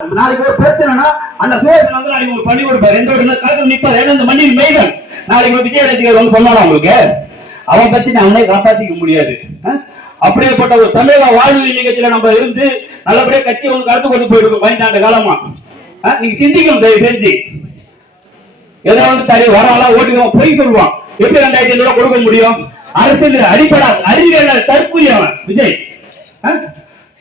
நாளைக்கு ஒரு பிரச்சனைனா அந்த சுயேசன் வந்து நாளைக்கு உங்களுக்கு பண்ணி கொடுப்பாரு. எந்த ஒரு காலத்தில் நிற்பாரு. ஏன்னா இந்த மண்ணின் மெய்தன் நாளைக்கு ஒரு விஜய் ரசிகர் வந்து சொன்னாலும் உங்களுக்கு அவன் பத்தி அவனே காப்பாற்றிக்க முடியாது. அப்படியேப்பட்ட ஒரு தமிழக வாழ்வு நிகழ்ச்சியில நம்ம இருந்து நல்லபடியா கட்சி வந்து கடந்து கொண்டு போயிருக்கோம் 15 காலமா. நீங்க சிந்திக்கணும் தயவு செஞ்சு. ஏதாவது தடை வரலாம் ஓட்டுக்கு பொய் சொல்லுவான். எப்படி 2500 கொடுக்க முடியும்? அரசியல் அடிப்படை அறிவியல் தற்கூலி அவன் விஜய்.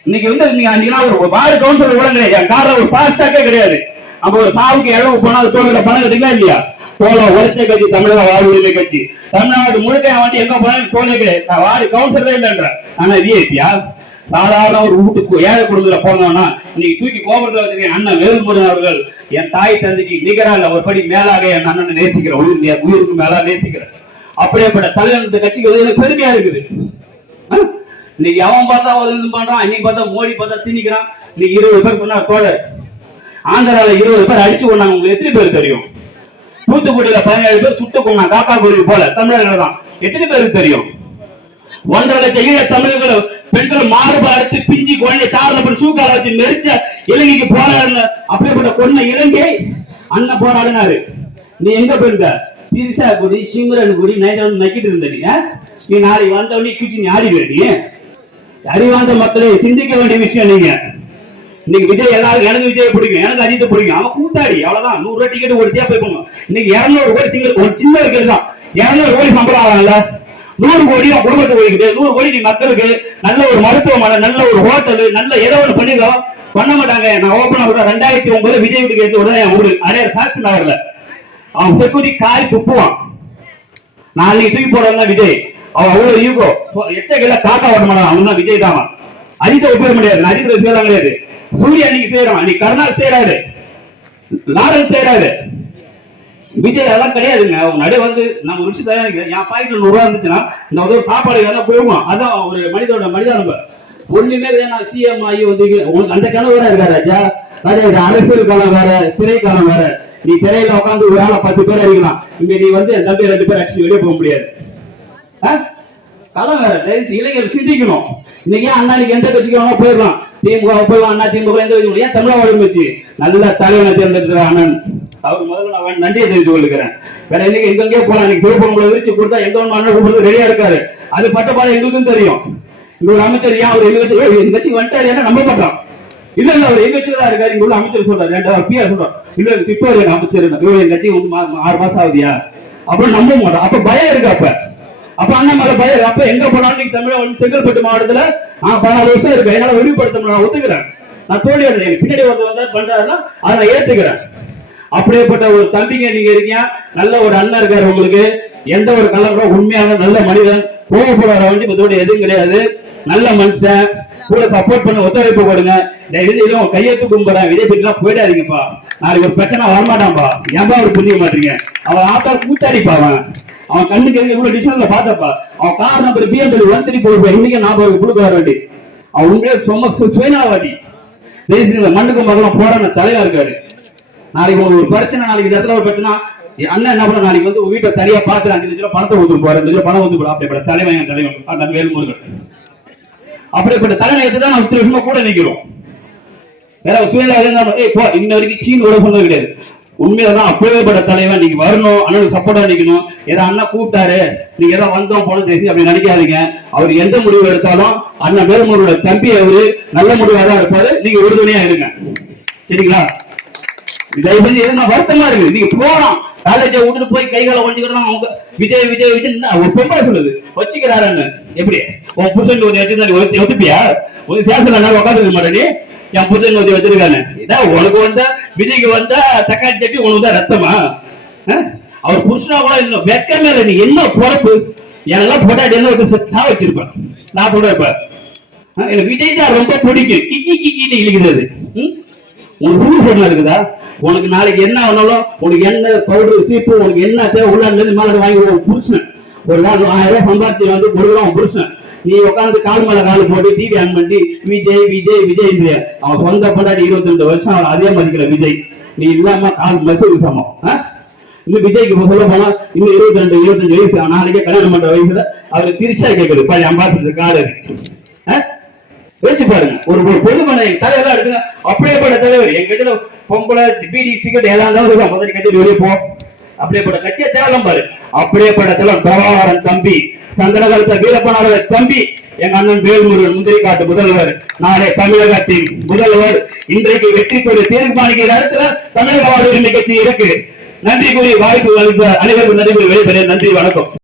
இன்னைக்கு வந்து நீங்க ஒரு வார்டு கவுன்சிலர் கூட கிடையாது. காரணம் ஒரு பாஸ்டாக்கே கிடையாது. நம்ம ஒரு சாவுக்கு இழவு போனா அது தோல்வியில பணம் கட்டிங்களா இல்லையா? போல உழைச்ச கட்சி தமிழக வாழ்வுரிமை கட்சி. தமிழ்நாடு முழுக்க வந்து எங்க போனாலும் தோல்வி கிடையாது. வார்டு கவுன்சிலரே இல்லைன்ற. ஆனா விஐபியா சாதாரண ஒரு வீட்டுக்கு ஏழை குடும்பத்துல போனோம்னா இன்னைக்கு தூக்கி கோபுரத்தில் வச்சிருக்கேன் அண்ணன் வேலுமுருகன் அவர்கள் என் தாய் தந்தைக்கு நிகரால ஒரு படி மேலாக என் அண்ணனை நேசிக்கிறேன். உயிருக்கு மேலாக நேசிக்கிறேன். அப்படியேப்பட்ட தலைவர் இந்த கட்சிக்கு எனக்கு பெருமையா இருக்குது. இன்னைக்கு அவன் பார்த்தா இது பண்றான், இன்னைக்கு பார்த்தா மோடி பார்த்தா திணிக்கிறான். இன்னைக்கு 20 பேர் சொன்னா தோழர் ஆந்திரால 20 பேர் அடிச்சு கொண்டாங்க. உங்களுக்கு எத்தனை பேர் தெரியும்? தூத்துக்குடியில 17 பேர் சுட்டு கொண்டாங்க. காக்கா குருவி போல தமிழர்கள் தான். எத்தனை பேருக்கு தெரியும்? 1.5 லட்சம் ஈழ தமிழர்கள் பெண்கள் மார்பு அடிச்சு பிஞ்சி குழந்தை சார்ந்த சூக்கால வச்சு நெரிச்ச இலங்கைக்கு போராடுன அப்படிப்பட்ட கொன்ன இலங்கை அண்ணன் போராடினாரு. நீ எங்க போயிருந்த? திரிசா குடி சிம்ரன் குடி நக்கிட்டு இருந்த நீ நாளைக்கு வந்தவனே கிச்சு நீ ஆடிடுவே. நீ அறிவார்ந்த மக்களை சிந்திக்க வேண்டிய விஷயம். நீங்க இன்னைக்கு விஜய் எல்லாரும் எனக்கு விஜய் பிடிக்கும், எனக்கு அஜித் பிடிக்கும். அவன் கூத்தாடி அவ்வளவுதான். 100 ரூபாய் டிக்கெட் ஒரு தேவை போய்க்கணும். இன்னைக்கு 200 கோடி திங்கள் ஒரு சின்ன வைக்கிறது தான். 200 கோடி சம்பளம் ஆகல. 100 கோடி குடும்பத்துக்கு போய்க்குது. 100 கோடி நீ மக்களுக்கு நல்ல ஒரு மருத்துவமனை, நல்ல ஒரு ஹோட்டல், நல்ல ஏதோ ஒன்று பண்ணிருக்கோம். பண்ண மாட்டாங்க. நான் ஓப்பனா 2009 விஜய் வீட்டுக்கு எடுத்து உடனே என் ஊரு அதே சாஸ்தி நகர்ல அவன் செக்யூரிட்டி காரி துப்புவான். நாளைக்கு தூக்கி போறவங்க விஜய். அவன் அவ்வளவு ஈகோ எச்சகையில காக்கா ஓட்ட மாட்டான். அவன் தான் விஜய் தான். அஜித்தை ஒப்பிட முடியாது. அஜித் செய்யலாம் கிடையாது. சூர்யா அன்னைக்கு செய்யறான். அன்னைக்கு கருணாஸ் செய்யறாரு, லாரன்ஸ் செய்யறாரு. விஜய் அதெல்லாம் கிடையாதுங்க. அவங்க நடு வந்து நம்ம ஒரு விஷயம் தயாரிக்கிறேன். என் பாக்கெட்ல 100 ரூபா இருந்துச்சுன்னா இந்த ஒரு சாப்பாடு எல்லாம் போயிடுவோம். அதான் ஒரு மனிதனம்ப ஒண்ணுமே நான் சிஎம் ஆகி வந்து உங்களுக்கு அந்த கனவு வேற இருக்கா ராஜா? ராஜா அரசியல் காலம் வேற, சிறை காலம் வேற. நீ திரையில உட்காந்து ஒரு ஆளை 10 பேர் அடிக்கலாம். இங்க நீ வந்து என் தம்பி 2 பேர் அடிச்சு வெளியே போக முடியாது. கதை வேற. இளைஞர் சிந்திக்கணும். இன்னைக்கு அண்ணாக்கு எந்த கட்சிக்கு வேணா போயிடலாம். திமுக போயிடலாம், அண்ணா திமுக எந்த கட்சி. ஏன் தமிழக வாழ்வு கட்சி நல்ல தலைவனை தேர்ந்தெடுக்கிற அண்ணன் அவர் முதல்ல நான் நன்றியை தெரிவித்துக் கொள்கிறேன். வேற இன்னைக்கு எங்கெங்கே போலாம். இன்னைக்கு சிவப்பொங்கலை விரிச்சு கொடுத்தா எங்க ஒன்று அண்ணன் கூப்பிடுறது ரெடியா இருக்காரு. அது பட்டப்பாடு எங்களுக்கும் தெரியும். இங்க ஒரு அமைச்சர் ஏன் அவர் எங்க கட்சிக்கு வந்துட்டாரு ஏன்னா நம்ப மாட்டோம். இல்ல இல்ல அவர் எங்க கட்சியில தான் இருக்காரு. இங்க உள்ள அமைச்சர் சொல்றாரு, 2 பிஆர் சொல்றோம். இல்ல இப்போ எங்க அமைச்சர் எங்க கட்சி 6 மாசம் ஆகுதியா அப்படின்னு நம்ப மாட்டோம். அப்ப பயம் இருக்கு. அப்ப அண்ணன் மேல பயம். அப்ப எங்க போனாலும் தமிழக வந்து செங்கல்பட்டு மாவட்டத்துல 14 வருஷம் இருக்கு. என்னால வெளிப்படுத்த நான் ஒத்துக்கிறேன். நான் தோல்வி அடைறேன். பின்னாடி ஒருத்தர் பண்றாருன்னா அதை நான் ஏத்துக்கிறேன். அப்படியேப்பட்ட ஒரு தம்பிங்க நீங்க இருக்கீங்க. நல்ல ஒரு அண்ணன் இருக்காரு உங்களுக்கு. எந்த ஒரு கலவரம் உண்மையான நல்ல மனிதன். கோவப்படுற வண்டி இதோட எதுவும் கிடையாது. நல்ல மனுஷன். கூட சப்போர்ட் பண்ண ஒத்துழைப்பு கொடுங்க. இதுவும் கையெழுத்து கும்பிடுறேன். விஜய் பற்றிலாம் போயிடாதீங்கப்பா. நாளைக்கு ஒரு பிரச்சனை வரமாட்டான்ப்பா. ஏன்பா அவர் புரிய மாட்டீங்க? அவன் ஆத்தா கூத்தாடிப்பா. அவன் கண்ணுக்கு எவ்வளவு டிசைன்ல பார்த்தப்பா. அவன் கார் நம்பர் BMW 134 போய் இன்னைக்கு 40 கொடுக்க வர வேண்டி. அவன் உண்மையிலே சுயநலவாதி. மண்ணுக்கு மகளும் போராட தலைவா இருக்காரு. நாளைக்கு ஒரு பிரச்சனை, நாளைக்கு இடத்துல ஒரு பிரச்சனை அண்ணன் என்ன பண்ண நாளைக்கு வந்து வீட்டை சரியா பார்த்து 5 லட்சம் பணத்தை ஊத்து போற 2 லட்சம் பணம் ஊத்து போற. அப்படிப்பட்ட தலைவன் வேலுமுருகன். அப்படிப்பட்ட தலைவனை தான் நம்ம வருஷமா கூட நிற்கிறோம். வேற சுயநலம் இன்ன வரைக்கும் சீன் கூட சொன்னது கிடையாது. உண்மையில்தான் அப்பேற்பட்ட தலைவன் நீங்க வரணும். அண்ணனுக்கு சப்போர்ட்டா நிக்கணும். ஏதோ அண்ணன் கூப்பிட்டாரு நீங்க ஏதோ வந்தோம் போனோம் பேசி அப்படி நினைக்காதீங்க. அவர் எந்த முடிவு எடுத்தாலும் அண்ணன் வேலுமுருகனோட தம்பி அவரு நல்ல முடிவாக தான் இருப்பாரு. நீங்க உறுதுணையா இருங்க. சரிங்களா? தயவு செஞ்சு எதுனா வருத்தமா இருக்கு. நீங்க போனோம் காலேஜை விட்டுட்டு போய் கைகால ஒழிச்சுக்கிறோம். அவங்க விஜய் விஜய் விஜய் ஒரு பெண்மை சொல்லுது வச்சுக்கிறாரு. எப்படி உன் புருஷன் ஒத்துப்பியா? ஒரு சேஷன் உட்காந்து மாட்டே என் புருஷன் வச்சிருக்கானு. இதான் உனக்கு வந்தா விஜய்க்கு வந்தா தக்காளி சட்டி உனக்கு தான் ரத்தமா? அவர் புருஷனா கூட இன்னும் வெக்கமே இல்லை. நீ என்ன பொறப்பு எனெல்லாம் போட்டாடி என்ன தான் வச்சிருப்பேன். நான் சொல்றேன் எனக்கு விஜய் தான் ரொம்ப பிடிக்கும். கிக்கி கிக்கின்னு இழுக்கிறது. உனக்கு சூழ்நிலை இருக்குதா? உனக்கு நாளைக்கு என்ன ஆனாலும் உனக்கு என்ன பவுடர் சீப்பு உனக்கு என்ன தேவை உள்ள மேல வாங்கி புருஷன் ஒரு நாள் 1000 ரூபாய் சம்பாதிச்சு வந்து கொடுக்கலாம் புருஷன். நீ உட்காந்து கால் மேல கால் போட்டு டிவி ஆன் பண்ணி விஜய் விஜய் விஜய் அவன் சொந்த பண்டாடி 22 வருஷம் அவன் அதே மதிக்கிற விஜய். நீ இல்லாம கால் மெசேஜ் சமம். இன்னும் விஜய்க்கு சொல்ல போனா இன்னும் 22 25 வயசு நாளைக்கே கல்யாணம் பண்ற வயசுல அவரு திருச்சா கேட்குது பழைய அம்பாசிடர் காடு. யோசிச்சு பாருங்க. ஒரு ஒரு பொதுமனை தலைவெல்லாம் எடுத்துங்க, அப்படியேப்பட்ட தலைவர். எங்க வீட்டுல பொம்பளை பீடி சிகரெட் ஏதா இருந்தாலும் முதல் கட்சி வெளியே போ, அப்படியேப்பட்ட கட்சியை தேவலாம் பாரு. அப்படியேப்பட்ட தலைவர் பிரபாகரன் தம்பி, சங்கரகலத்த வீரப்பனார தம்பி, எங்க அண்ணன் வேல்முருகன் முந்திரி காட்டு முதல்வர், நாளை தமிழகத்தின் முதல்வர். இன்றைக்கு வெற்றி பெற்று தீர்மானிக்கிற இடத்துல தமிழக வாழ்வுரிமை கட்சி இருக்கு. நன்றி கூறி வாய்ப்பு அளித்த அனைவருக்கும் நன்றி கூறி வெளிப்பெற நன்றி, வணக்கம்.